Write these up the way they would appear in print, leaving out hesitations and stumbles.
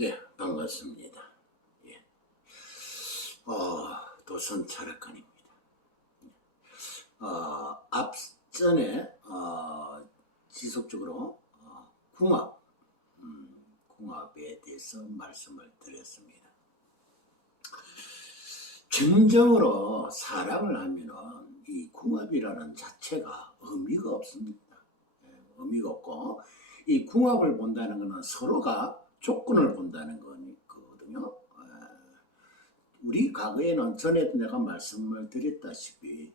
네, 반갑습니다. 예. 도선 철학관입니다. 앞전에 지속적으로 궁합, 궁합에 대해서 말씀을 드렸습니다. 진정으로 사랑을 하면은 이 궁합이라는 자체가 의미가 없습니다. 의미가 없고, 이 궁합을 본다는 것은 서로가 조건을 본다는 거거든요. 우리 과거에는 전에도 내가 말씀을 드렸다시피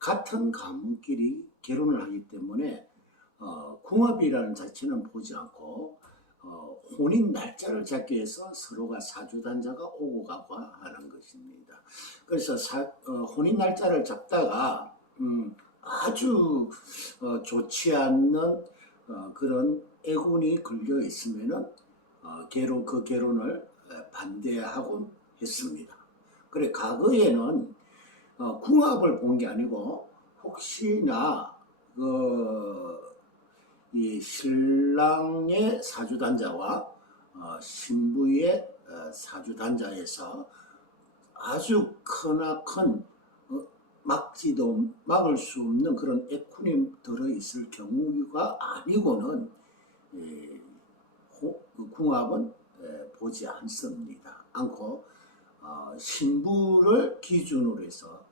같은 가문끼리 결혼을 하기 때문에 궁합이라는 자체는 보지 않고 혼인 날짜를 잡기 위해서 서로가 사주단자가 오고 가고 하는 것입니다. 그래서 혼인 날짜를 잡다가 아주 좋지 않는 그런 애군이 걸려 있으면은 그 결혼을 반대하곤 했습니다. 그래 과거에는 궁합을 본 게 아니고 혹시나 이 신랑의 사주단자와 신부의 사주단자에서 아주 크나큰 막을 수 없는 그런 애군이 들어있을 경우가 아니고는 그 궁합은 보지 않고 신부를 기준으로 해서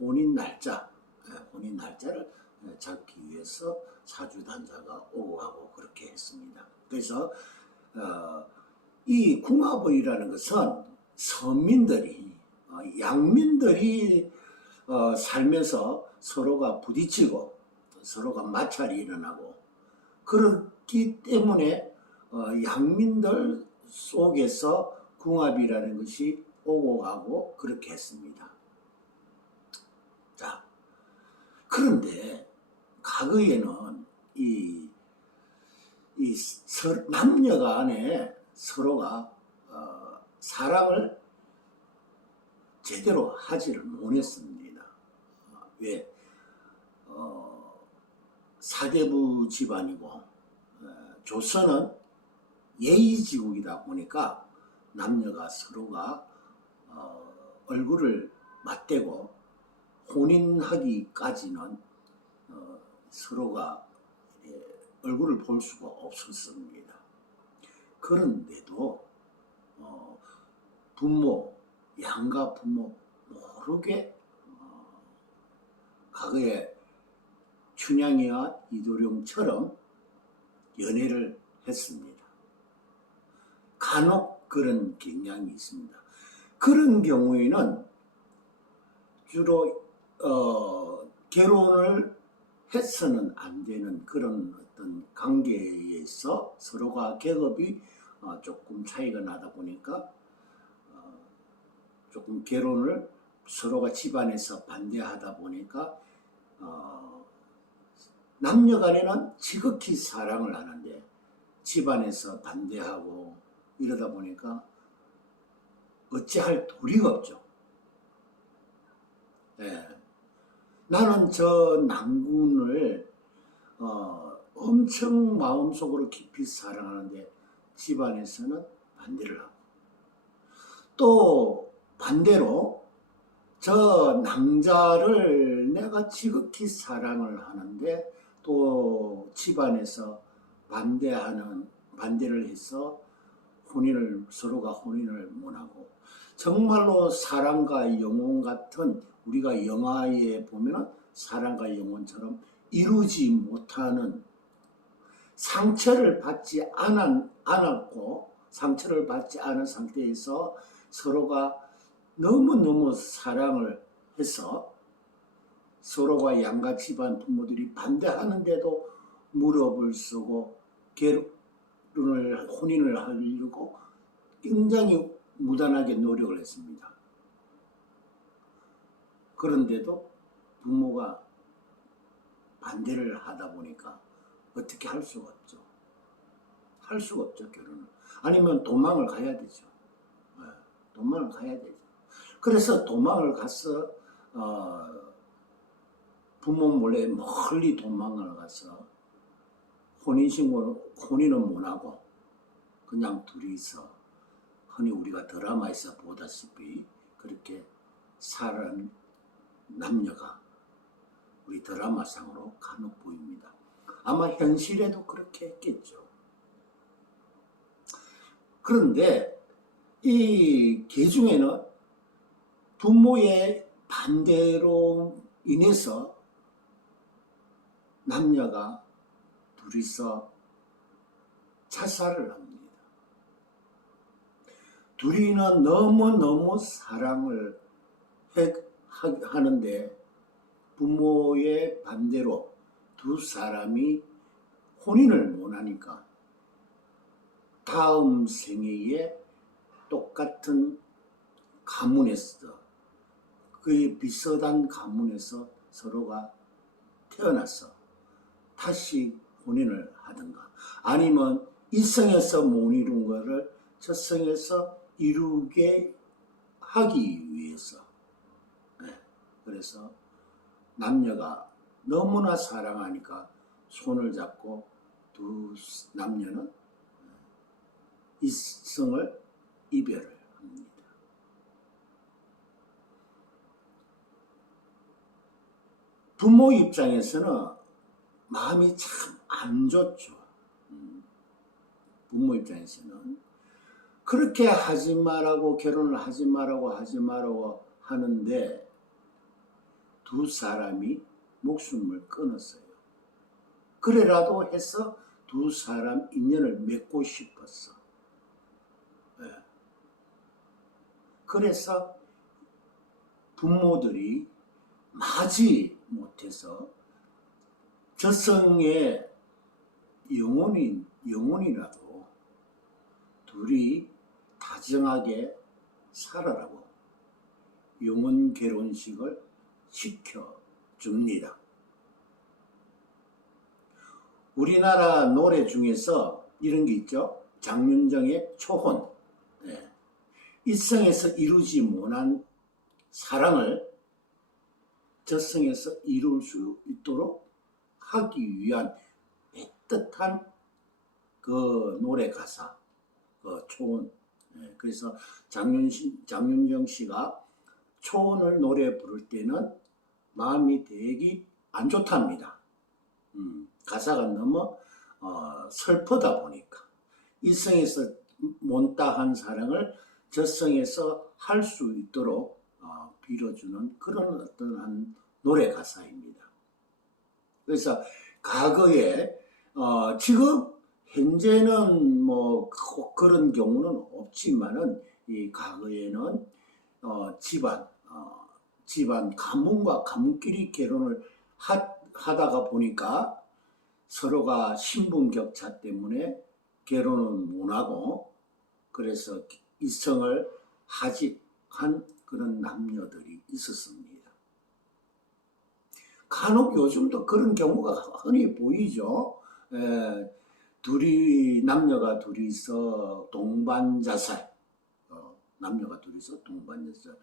혼인 날짜를 잡기 위해서 사주단자가 오고 가고 그렇게 했습니다. 그래서 이 궁합이라는 것은 서민들이 양민들이 살면서 서로가 부딪히고 서로가 마찰이 일어나고 그렇기 때문에 양민들 속에서 궁합이라는 것이 오고 가고 그렇게 했습니다. 자, 그런데 과거에는 남녀 간에 서로가 사랑을 제대로 하지를 못했습니다. 왜? 사대부 집안이고 조선은 예의지국이다 보니까 남녀가 서로가 얼굴을 맞대고 혼인하기까지는 서로가 얼굴을 볼 수가 없었습니다. 그런데도 양가 부모 모르게 과거에 춘향이와 이도령처럼 연애를 했습니다. 간혹 그런 경향이 있습니다. 그런 경우에는 주로 결혼을 해서는 안 되는 그런 어떤 관계에서 서로가 계급이 조금 차이가 나다 보니까 조금 결혼을 서로가 집안에서 반대하다 보니까 남녀 간에는 지극히 사랑을 하는데 집안에서 반대하고 이러다 보니까 어찌할 도리가 없죠. 나는 저 낭군을 엄청 마음속으로 깊이 사랑하는데 집안에서는 반대를 하고 또 반대로 저 낭자를 내가 지극히 사랑을 하는데 또 집안에서 반대를 해서 서로가 혼인을 못하고 정말로 사랑과 영혼 같은 우리가 영화에 보면은 사랑과 영혼처럼 이루지 못하는 상처를 받지 않았고 상처를 받지 않은 상태에서 서로가 너무너무 사랑을 해서 서로가 양가 집안 부모들이 반대하는데도 무릎을 쓰고 혼인을 하려고 굉장히 무단하게 노력을 했습니다. 그런데도 부모가 반대를 하다 보니까 어떻게 할 수가 없죠. 할 수가 없죠, 결혼을. 아니면 도망을 가야 되죠. 도망을 가야 되죠. 그래서 도망을 가서 부모 몰래 멀리 도망을 가서 혼인은 못하고 그냥 둘이서 흔히 우리가 드라마에서 보다시피 그렇게 살아는 남녀가 우리 드라마상으로 간혹 보입니다. 아마 현실에도 그렇게 했겠죠. 그런데 이 계중에는 부모의 반대로 인해서 남녀가 둘이서 자살을 합니다. 둘이는 너무너무 사랑을 하는데 부모의 반대로 두 사람이 혼인을 못하니까 다음 생애에 똑같은 가문에서 그 비슷한 가문에서 서로가 태어나서 다시 혼인을 하든가 아니면 이 성에서 못 이룬 거를 저 성에서 이루게 하기 위해서 그래서 남녀가 너무나 사랑하니까 손을 잡고 두 남녀는 이 성을 이별을 합니다. 부모 입장에서는 마음이 참 안 좋죠. 부모 입장에서는 그렇게 하지 말라고 결혼을 하지 말라고 하는데 두 사람이 목숨을 끊었어요. 그래라도 해서 두 사람 인연을 맺고 싶었어. 그래서 부모들이 마지 못해서 저성의 영혼이라도 둘이 다정하게 살아라고 영혼 결혼식을 시켜줍니다. 우리나라 노래 중에서 이런 게 있죠. 장윤정의 초혼. 이성에서 이루지 못한 사랑을 저성에서 이룰 수 있도록 하기 위한 애틋한 그 노래 가사, 그 초혼. 그래서 장윤정 씨가 초혼을 노래 부를 때는 마음이 되게 안 좋답니다. 가사가 너무 슬프다 보니까 이성에서 못다한 사랑을 저성에서 할 수 있도록 빌어주는 그런 어떤 노래 가사입니다. 그래서 과거에 지금 현재는 뭐 그런 경우는 없지만은 이 과거에는 집안 가문과 가문끼리 결혼을 하다가 보니까 서로가 신분 격차 때문에 결혼은 못하고 그래서 이성을 하직한 그런 남녀들이 있었습니다. 간혹 요즘도 그런 경우가 흔히 보이죠. 남녀가 둘이서 동반자살, 남녀가 둘이서 동반자살.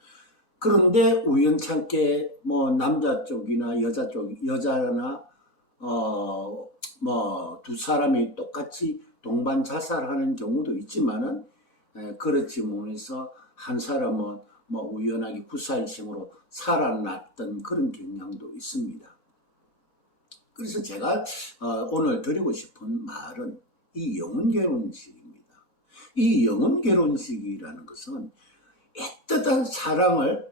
그런데 우연찮게 뭐 남자 쪽이나 여자나 뭐 두 사람이 똑같이 동반 자살하는 경우도 있지만은 그렇지 못해서 한 사람은 뭐 우연하게 구사일생으로 살아났던 그런 경향도 있습니다. 그래서 제가 오늘 드리고 싶은 말은 이 영혼결혼식입니다. 이 영혼결혼식이라는 것은 애틋한 사랑을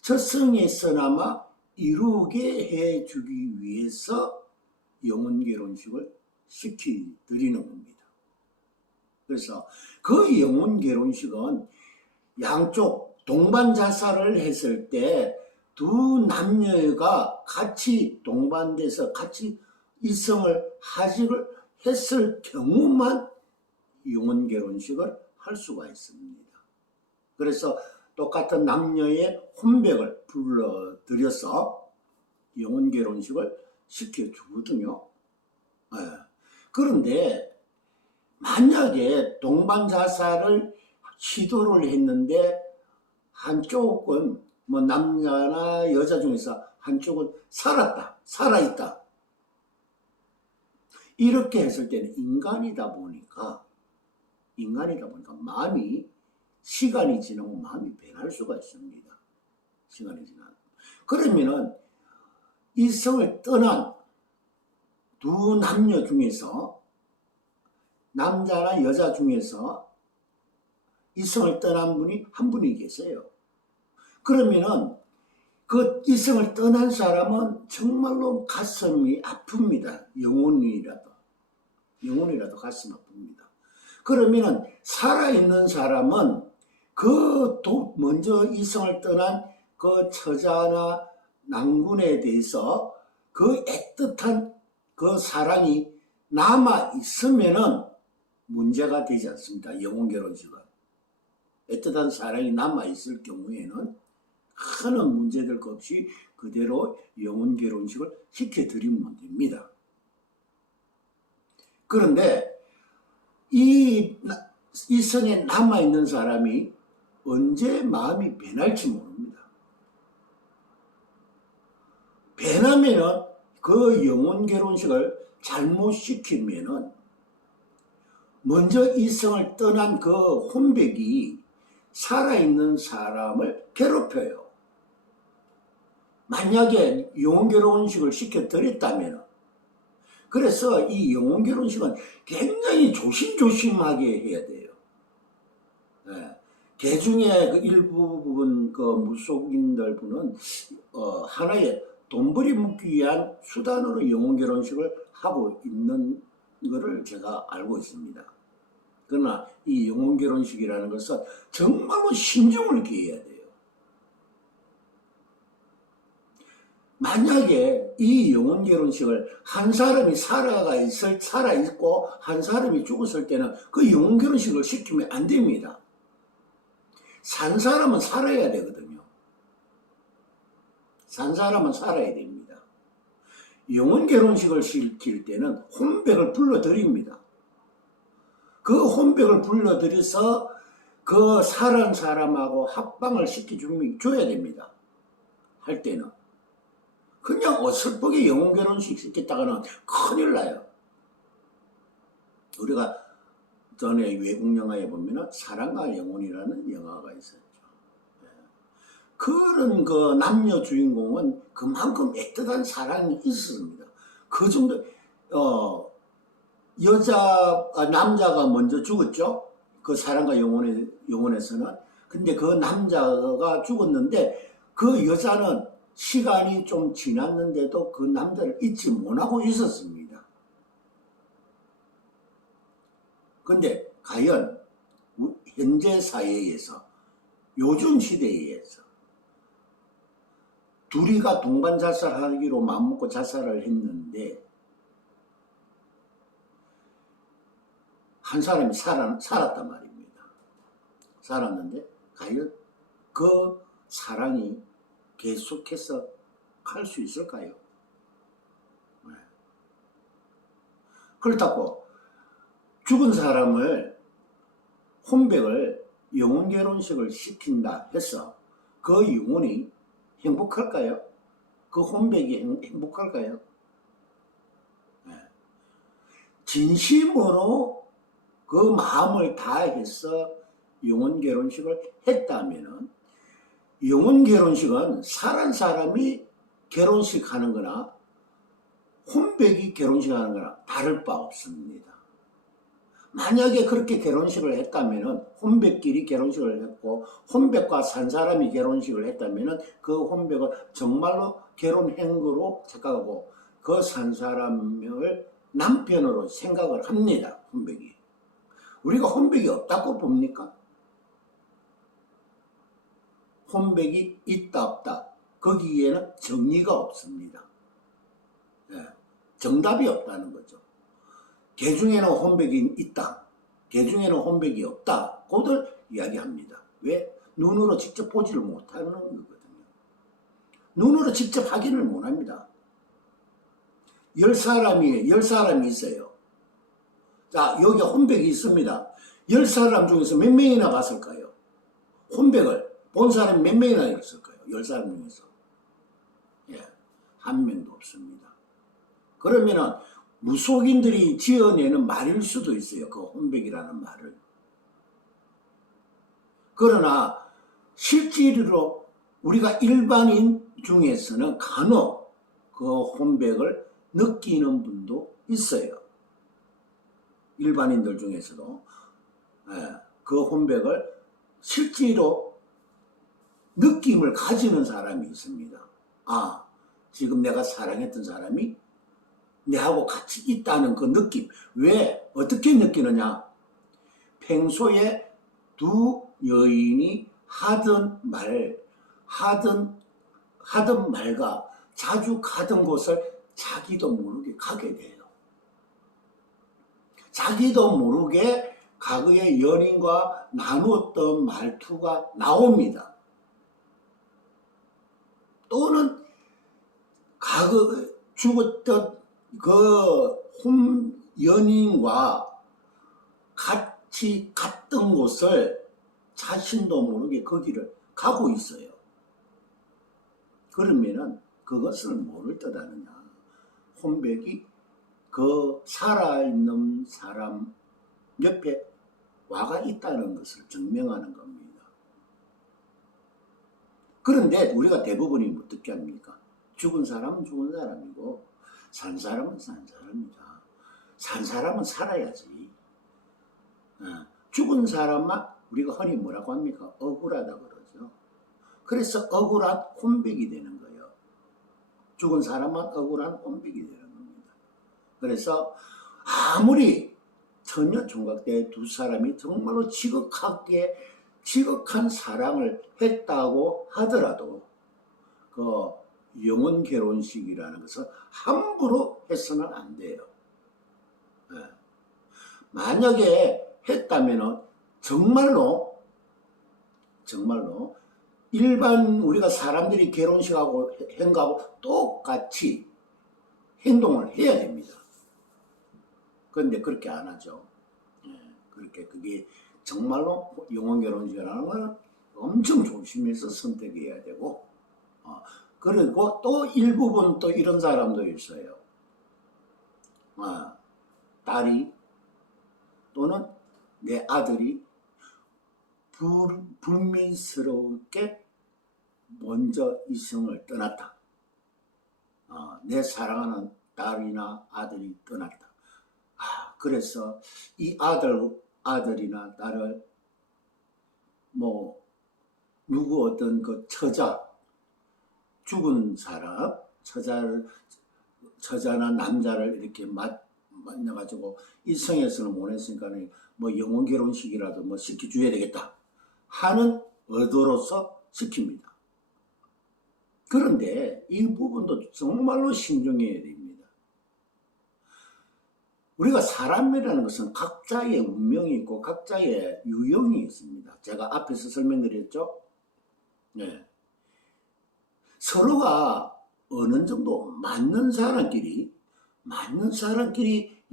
저성에서나마 이루게 해주기 위해서 영혼결혼식을 시켜드리는 겁니다. 그래서 그 영혼결혼식은 양쪽 동반자살을 했을 때 두 남녀가 같이 동반돼서 같이 이성을 하직을 했을 경우만 영혼결혼식을 할 수가 있습니다. 그래서 똑같은 남녀의 혼백을 불러들여서 영혼결혼식을 시켜주거든요. 그런데 만약에 동반자살을 시도를 했는데 한쪽은 뭐 남자나 여자 중에서 한쪽은 살아있다. 이렇게 했을 때는 인간이다 보니까 마음이 시간이 지나고 마음이 변할 수가 있습니다. 시간이 지나. 그러면은 이성을 떠난 두 남녀 중에서, 남자나 여자 중에서 이성을 떠난 분이 한 분이 계세요. 그러면은 그 이성을 떠난 사람은 정말로 가슴이 아픕니다. 영혼이라도 가슴 아픕니다. 그러면은 살아있는 사람은 먼저 이성을 떠난 그 처자나 낭군에 대해서 그 애틋한 그 사랑이 남아 있으면은 문제가 되지 않습니다. 영혼 결혼식은. 애틋한 사랑이 남아 있을 경우에는 큰 문제될 것 없이 그대로 영혼 결혼식을 시켜드리면 됩니다. 그런데 이 성에 남아있는 사람이 언제 마음이 변할지 모릅니다. 변하면은 그 영혼 결혼식을 잘못 시키면은 먼저 이성을 떠난 그 혼백이 살아있는 사람을 괴롭혀요. 만약에 영혼 결혼식을 시켜드렸다면, 그래서 이 영혼 결혼식은 굉장히 조심조심하게 해야 돼요. 네. 개중에 그 일부분 그 무속인들 분은 하나의 돈벌이 묻기 위한 수단으로 영혼 결혼식을 하고 있는 것을 제가 알고 있습니다. 그러나 이 영혼 결혼식이라는 것은 정말로 신중을 기해야 돼요. 만약에 이 영혼 결혼식을 한 사람이 살아있고 한 사람이 죽었을 때는 그 영혼 결혼식을 시키면 안 됩니다. 산 사람은 살아야 되거든요. 산 사람은 살아야 됩니다. 영혼 결혼식을 시킬 때는 혼백을 불러드립니다. 그 혼백을 불러들여서 그 살은 사람하고 합방을 시켜줘야 됩니다. 할 때는. 그냥 어설프게 영혼 결혼식 시켰다가는 큰일 나요. 우리가 전에 외국 영화에 보면은 사랑과 영혼이라는 영화가 있었죠. 그런 그 남녀 주인공은 그만큼 애틋한 사랑이 있었습니다. 그 정도, 남자가 먼저 죽었죠. 그 사랑과 영혼에서는. 근데 그 남자가 죽었는데 그 여자는 시간이 좀 지났는데도 그 남자를 잊지 못하고 있었습니다. 근데 과연 현재 사회에서, 요즘 시대에서 둘이가 동반 자살하기로 마음먹고 자살을 했는데 한 사람이 살았단 말입니다. 살았는데 과연 그 사랑이 계속해서 갈 수 있을까요? 네. 그렇다고 죽은 사람을 혼백을 영혼 결혼식을 시킨다 해서 그 영혼이 행복할까요? 그 혼백이 행복할까요? 네. 진심으로 그 마음을 다해서 영혼 결혼식을 했다면은, 영혼 결혼식은 살은 사람이 결혼식 하는 거나 혼백이 결혼식 하는 거나 다를 바 없습니다. 만약에 그렇게 결혼식을 했다면은, 혼백끼리 결혼식을 했고 혼백과 산 사람이 결혼식을 했다면은 그 혼백을 정말로 결혼 행거로 착각하고 그 산 사람을 남편으로 생각을 합니다. 혼백이. 우리가 혼백이 없다고 봅니까? 혼백이 있다 없다, 거기에는 정의가 없습니다. 네. 정답이 없다는 거죠. 개 중에는 혼백이 있다, 개 중에는 혼백이 없다, 그들 이야기합니다. 왜? 눈으로 직접 보지를 못하는 거거든요. 눈으로 직접 확인을 못합니다. 10사람이 있어요. 자, 여기 혼백이 있습니다. 10사람 중에서 몇 명이나 봤을까요? 혼백을 본 사람이 몇 명이나 있을까요? 10사람 중에서. 예, 한 명도 없습니다. 그러면은 무속인들이 지어내는 말일 수도 있어요. 그 혼백이라는 말을. 그러나 실제로 우리가 일반인 중에서는 간혹 그 혼백을 느끼는 분도 있어요. 일반인들 중에서도 그 혼백을 실제로 느낌을 가지는 사람이 있습니다. 아, 지금 내가 사랑했던 사람이 내하고 같이 있다는 그 느낌. 왜? 어떻게 느끼느냐? 평소에 두 여인이 하던 말과 자주 가던 곳을 자기도 모르게 가게 돼요. 자기도 모르게 과거의 연인과 나누었던 말투가 나옵니다. 또는 과거 죽었던 그 연인과 같이 갔던 곳을 자신도 모르게 거기를 가고 있어요. 그러면은 그것을 뭐를 뜻하느냐? 혼백이 그 살아있는 사람 옆에 와가 있다는 것을 증명하는 겁니다. 그런데 우리가 대부분이 어떻게 합니까? 죽은 사람은 죽은 사람이고 산 사람은 산 사람이다. 산 사람은 살아야지. 죽은 사람만 우리가 흔히 뭐라고 합니까? 억울하다 그러죠. 그래서 억울한 혼백이 되는 거예요. 죽은 사람만 억울한 혼백이 되는 겁니다. 그래서 아무리 처녀 총각 때 두 사람이 정말로 지극한 사랑을 했다고 하더라도 그 영혼 결혼식이라는 것은 함부로 해서는 안 돼요. 만약에 했다면 정말로 일반 우리가 사람들이 결혼식하고 행거하고 똑같이 행동을 해야 됩니다. 그런데 그렇게 안 하죠. 그게 정말로 영혼 결혼식이라는 건 엄청 조심해서 선택해야 되고, 그리고 또 일부분 또 이런 사람도 있어요. 딸이 또는 내 아들이 불미스럽게 먼저 이성을 떠났다. 내 사랑하는 딸이나 아들이 떠났다. 그래서 이 아들이나 딸을 누구 어떤 그 죽은 사람, 처자나 남자를 이렇게 만나가지고 이성에서는 원했으니까 영혼 결혼식이라도 시켜줘야 되겠다 하는 의도로서 시킵니다. 그런데 이 부분도 정말로 신중해야 됩니다. 우리가 사람이라는 것은 각자의 운명이 있고 각자의 유형이 있습니다. 제가 앞에서 설명드렸죠? 네. 서로가 어느 정도 맞는 사람끼리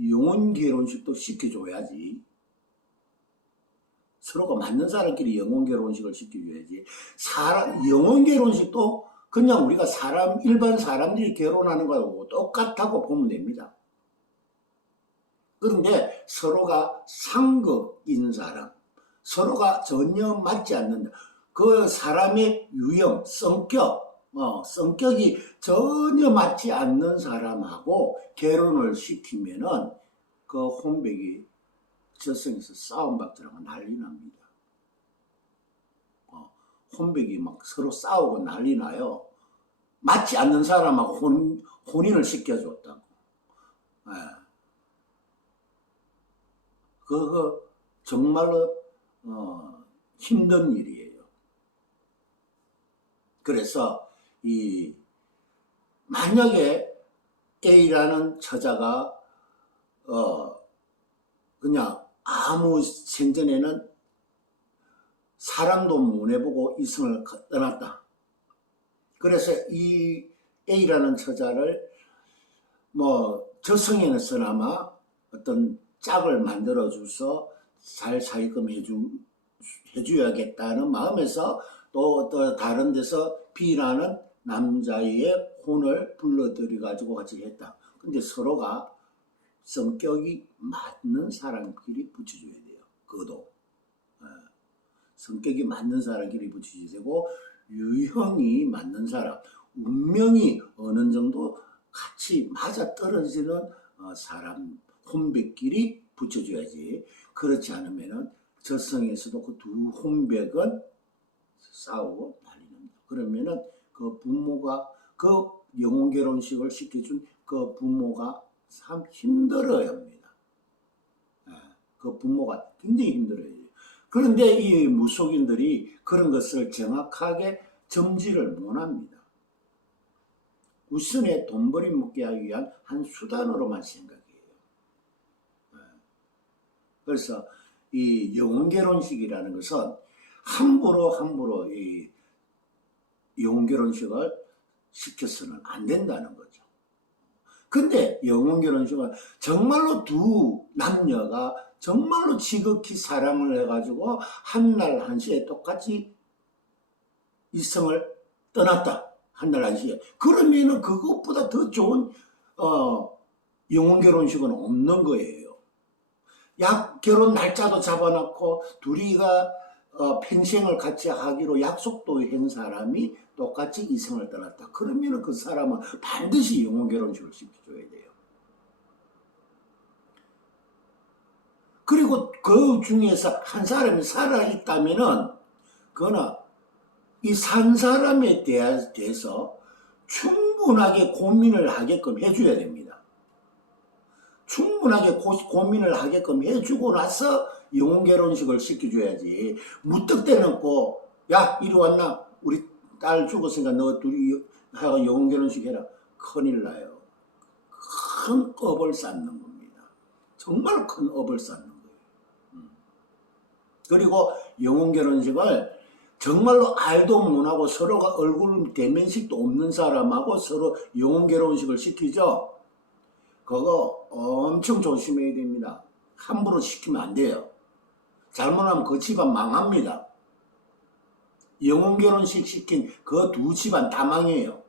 영혼 결혼식도 시켜줘야지. 서로가 맞는 사람끼리 영혼 결혼식을 시켜줘야지. 영혼 결혼식도 그냥 우리가 일반 사람들이 결혼하는 거하고 똑같다고 보면 됩니다. 그런데 서로가 상극인 사람, 서로가 전혀 맞지 않는다. 그 사람의 유형, 성격이 전혀 맞지 않는 사람하고 결혼을 시키면은 그 혼백이 저승에서 싸움박질하고 난리 납니다. 혼백이 막 서로 싸우고 난리 나요. 맞지 않는 사람하고 혼인을 시켜줬다고. 그거 정말로 힘든 일이에요. 그래서 만약에 A라는 처자가 그냥 아무 생전에는 사랑도 못 해보고 이성을 떠났다. 그래서 이 A라는 처자를 저승에서나마 어떤 짝을 만들어줘서 잘 사게끔 해줘야겠다는 마음에서 또 다른 데서 B라는 남자의 혼을 불러들여가지고 같이 했다. 근데 서로가 성격이 맞는 사람끼리 붙여줘야 돼요. 그것도. 성격이 맞는 사람끼리 붙이셔야 되고, 유형이 맞는 사람, 운명이 어느 정도 같이 맞아 떨어지는 사람, 혼백끼리 붙여줘야지. 그렇지 않으면은 저성에서도 그 두 혼백은 싸우고 난리 납니다. 그러면은 그 부모가 그 영혼 결혼식을 시켜준 그 부모가 참 힘들어야 합니다. 그 부모가 굉장히 힘들어요. 그런데 이 무속인들이 그런 것을 정확하게 점지를 못합니다. 우선에 돈벌이 먹게 하기 위한 한 수단으로만 생각해요. 그래서 이 영혼결혼식이라는 것은 함부로 이 영혼결혼식을 시켜서는 안 된다는 거죠. 근데 영혼결혼식은 정말로 두 남녀가 정말로 지극히 사랑을 해가지고 한날 한시에 똑같이 이성을 떠났다. 한날 한시에. 그러면은 그것보다 더 좋은 영혼결혼식은 없는 거예요. 결혼 날짜도 잡아놓고 둘이가 평생을 같이 하기로 약속도 한 사람이 똑같이 이성을 떠났다. 그러면 그 사람은 반드시 영혼결혼식을 시켜줘야 돼요. 그리고 그 중에서 한 사람이 살아있다면은 그거는 이 산 사람에 대해서 충분하게 고민을 하게끔 해줘야 됩니다. 충분하게 고민을 하게끔 해주고 나서 영혼결혼식을 시켜줘야지. 무턱대놓고 야 이리 왔나? 우리 딸 죽었으니까 너 둘이 하고 영혼결혼식 해라. 큰일 나요. 큰 업을 쌓는 겁니다. 정말 큰 업을 쌓는 거예요. 그리고 영혼결혼식을 정말로 알도 못하고 서로가 얼굴 대면식도 없는 사람하고 서로 영혼결혼식을 시키죠. 그거 엄청 조심해야 됩니다. 함부로 시키면 안 돼요. 잘못하면 그 집안 망합니다. 영혼결혼식 시킨 그 두 집안 다 망해요.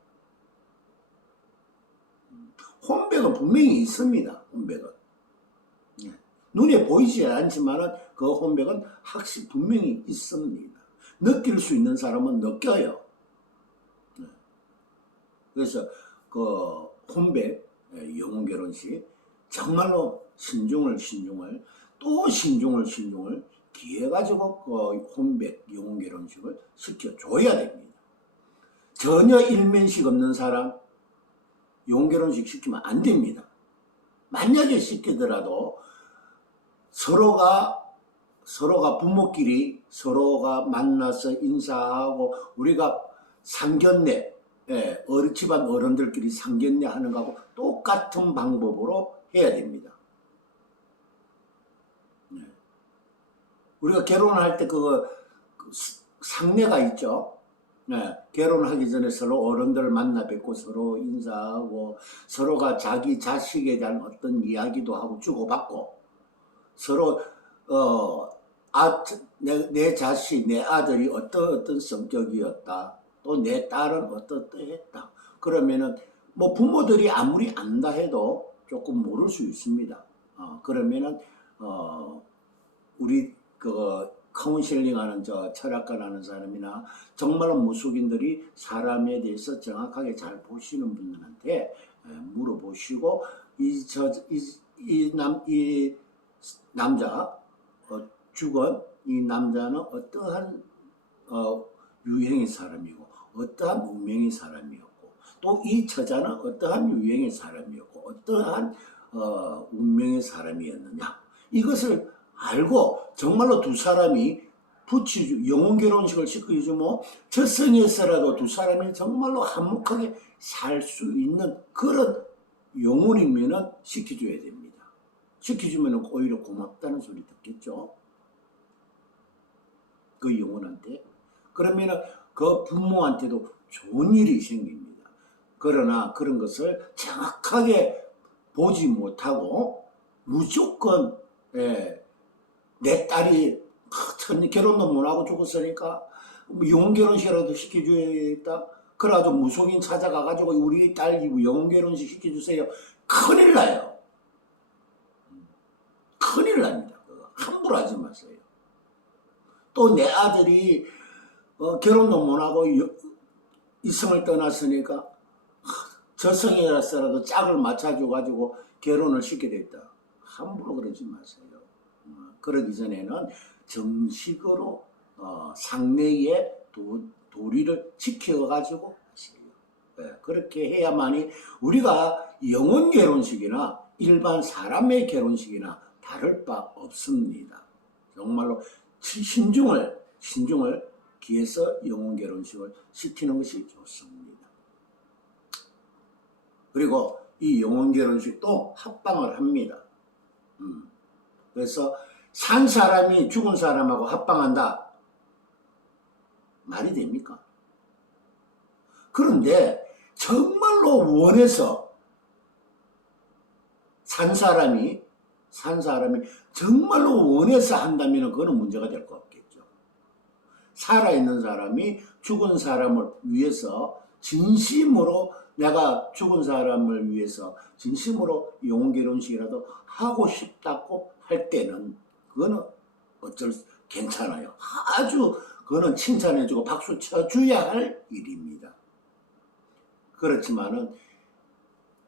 혼백은 분명히 있습니다. 혼백은. 눈에 보이지 않지만 그 혼백은 확실히 분명히 있습니다. 느낄 수 있는 사람은 느껴요. 그래서 그 혼백 영혼결혼식 정말로 신중을 또 신중을 기해가지고 그 혼백 영혼결혼식을 시켜줘야 됩니다. 전혀 일면식 없는 사람 영혼결혼식 시키면 안 됩니다. 만약에 시키더라도 서로가 부모끼리 서로가 만나서 인사하고 우리가 상견례 집안 어른들끼리 상견례 하는 거하고 똑같은 방법으로 해야 됩니다. 우리가 결혼할 때 그 상례가 있죠. 결혼하기 전에 서로 어른들 만나 뵙고 서로 인사하고 서로가 자기 자식에 대한 어떤 이야기도 하고 주고받고 서로 내 자식, 내 아들이 어떤 성격이었다. 또 내 딸은 어떠했다. 그러면은 뭐 부모들이 아무리 안다 해도 조금 모를 수 있습니다. 그러면은 우리 그 카운셀링 하는 철학관 하는 사람이나 정말로 무속인들이 사람에 대해서 정확하게 잘 보시는 분들한테 물어보시고 이 남자 죽은 이 남자는 어떠한 유형의 사람이고 어떠한 운명의 사람이었고 또 이 처자는 어떠한 유형의 사람이었고 어떠한 운명의 사람이었느냐 이것을 알고 정말로 두 사람이 영혼결혼식을 시켜주면 저성에서라도 두 사람이 정말로 화목하게 살 수 있는 그런 영혼이면은 시켜줘야 됩니다. 시켜주면 오히려 고맙다는 소리 듣겠죠. 그 영혼한테. 그러면은 그 부모한테도 좋은 일이 생깁니다. 그러나 그런 것을 정확하게 보지 못하고 무조건 내 딸이 결혼도 못하고 죽었으니까 영혼결혼식이라도 시켜줘야겠다. 그래가지고 무속인 찾아가가지고 우리 딸 영혼결혼식 시켜주세요. 큰일 나요. 큰일 납니다. 함부로 하지 마세요. 또 내 아들이 결혼도 못하고 이성을 떠났으니까 저성이라서라도 짝을 맞춰줘가지고 결혼을 시키게 됐다. 함부로 그러지 마세요. 그러기 전에는 정식으로 상례의 도리를 지켜가지고 하세요. 그렇게 해야만이 우리가 영혼 결혼식이나 일반 사람의 결혼식이나 다를 바 없습니다. 정말로 신중을 기해서 영혼 결혼식을 시키는 것이 좋습니다. 그리고 이 영혼 결혼식도 합방을 합니다. 그래서 산 사람이 죽은 사람하고 합방한다. 말이 됩니까? 그런데 정말로 원해서 산 사람이 정말로 원해서 한다면 그거는 문제가 될 것 같겠죠. 살아있는 사람이 죽은 사람을 위해서 진심으로 내가 죽은 사람을 위해서 진심으로 영혼결혼식이라도 하고 싶다고 할 때는 그거는 괜찮아요. 아주 그거는 칭찬해주고 박수 쳐줘야 할 일입니다. 그렇지만은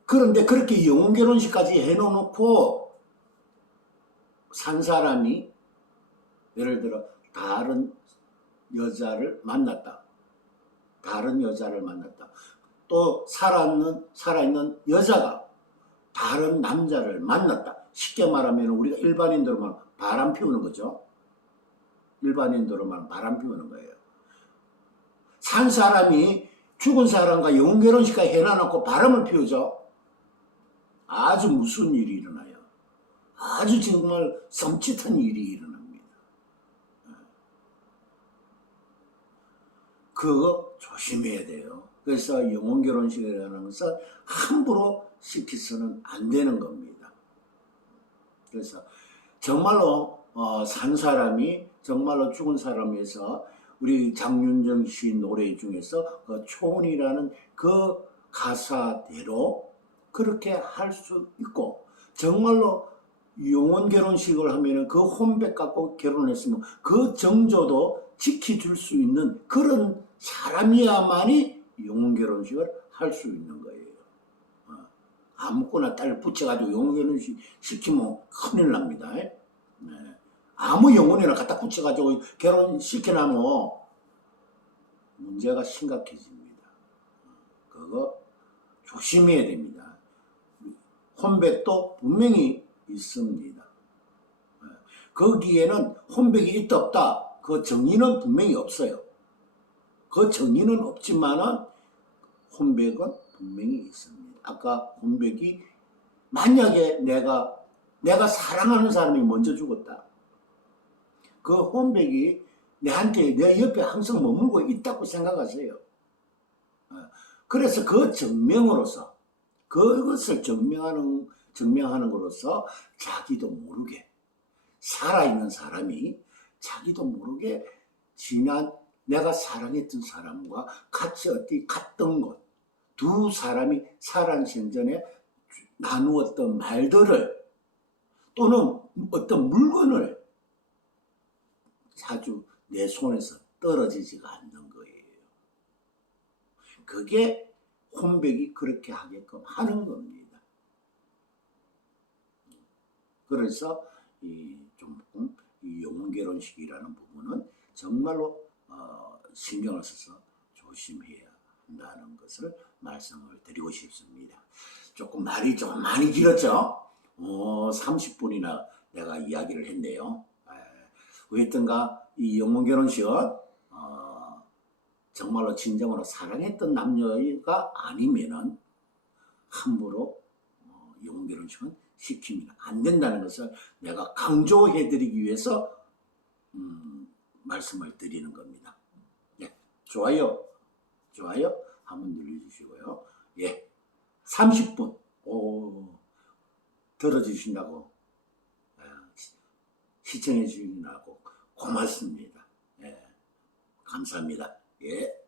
그런데 그렇게 영혼결혼식까지 해놓고 산 사람이 예를 들어 다른 여자를 만났다. 또 살아있는 여자가 다른 남자를 만났다. 쉽게 말하면 우리가 일반인들로 말하면 바람 피우는 거죠. 일반인들로 말하면 바람 피우는 거예요. 산 사람이 죽은 사람과 영혼결혼식까지 해놔놓고 바람을 피우죠. 아주 무슨 일이 일어나요. 아주 정말 섬찟한 일이 일어납니다. 그거 조심해야 돼요. 그래서 영혼결혼식이라는 것은 함부로 시켜서는 안 되는 겁니다. 그래서 정말로 산 사람이 정말로 죽은 사람에서 우리 장윤정 씨 노래 중에서 그 초혼이라는 그 가사대로 그렇게 할 수 있고 정말로 영혼 결혼식을 하면은 그 혼백 갖고 결혼했으면 그 정조도 지켜줄 수 있는 그런 사람이야만이 영혼 결혼식을 할 수 있는 거예요. 아무거나 딸 붙여가지고 영혼 결혼식 시키면 큰일 납니다. 네. 아무 영혼이나 갖다 붙여가지고 결혼시켜놓으면 문제가 심각해집니다. 그거 조심해야 됩니다. 혼백도 분명히 있습니다. 거기에는 혼백이 있다 없다 그 정의는 분명히 없어요. 그 정의는 없지만은 혼백은 분명히 있습니다. 아까 혼백이 만약에 내가 사랑하는 사람이 먼저 죽었다. 그 혼백이 내 옆에 항상 머물고 있다고 생각하세요. 그래서 그 증명으로서 그것을 증명하는 것으로서 자기도 모르게 살아있는 사람이 자기도 모르게 지난 내가 사랑했던 사람과 같이 어디 갔던 곳 두 사람이 살아생전에 나누었던 말들을 또는 어떤 물건을 자주 내 손에서 떨어지지가 않는 거예요. 그게 혼백이 그렇게 하게끔 하는 겁니다. 그래서 이 영혼결혼식이라는 부분은 정말로 신경을 써서 조심해야 한다는 것을 말씀을 드리고 싶습니다. 조금 말이 좀 많이 길었죠? 30분이나 내가 이야기를 했네요. 어쨌든가 이 영혼결혼식은 정말로 진정으로 사랑했던 남녀가 아니면은 함부로 영혼결혼식은 시키면 안 된다는 것을 내가 강조해드리기 위해서 말씀을 드리는 겁니다. 네, 좋아요 한번 눌러주시고요. 예, 30분 들어주신다고 시청해 주신다고 고맙습니다. 예, 감사합니다. 예.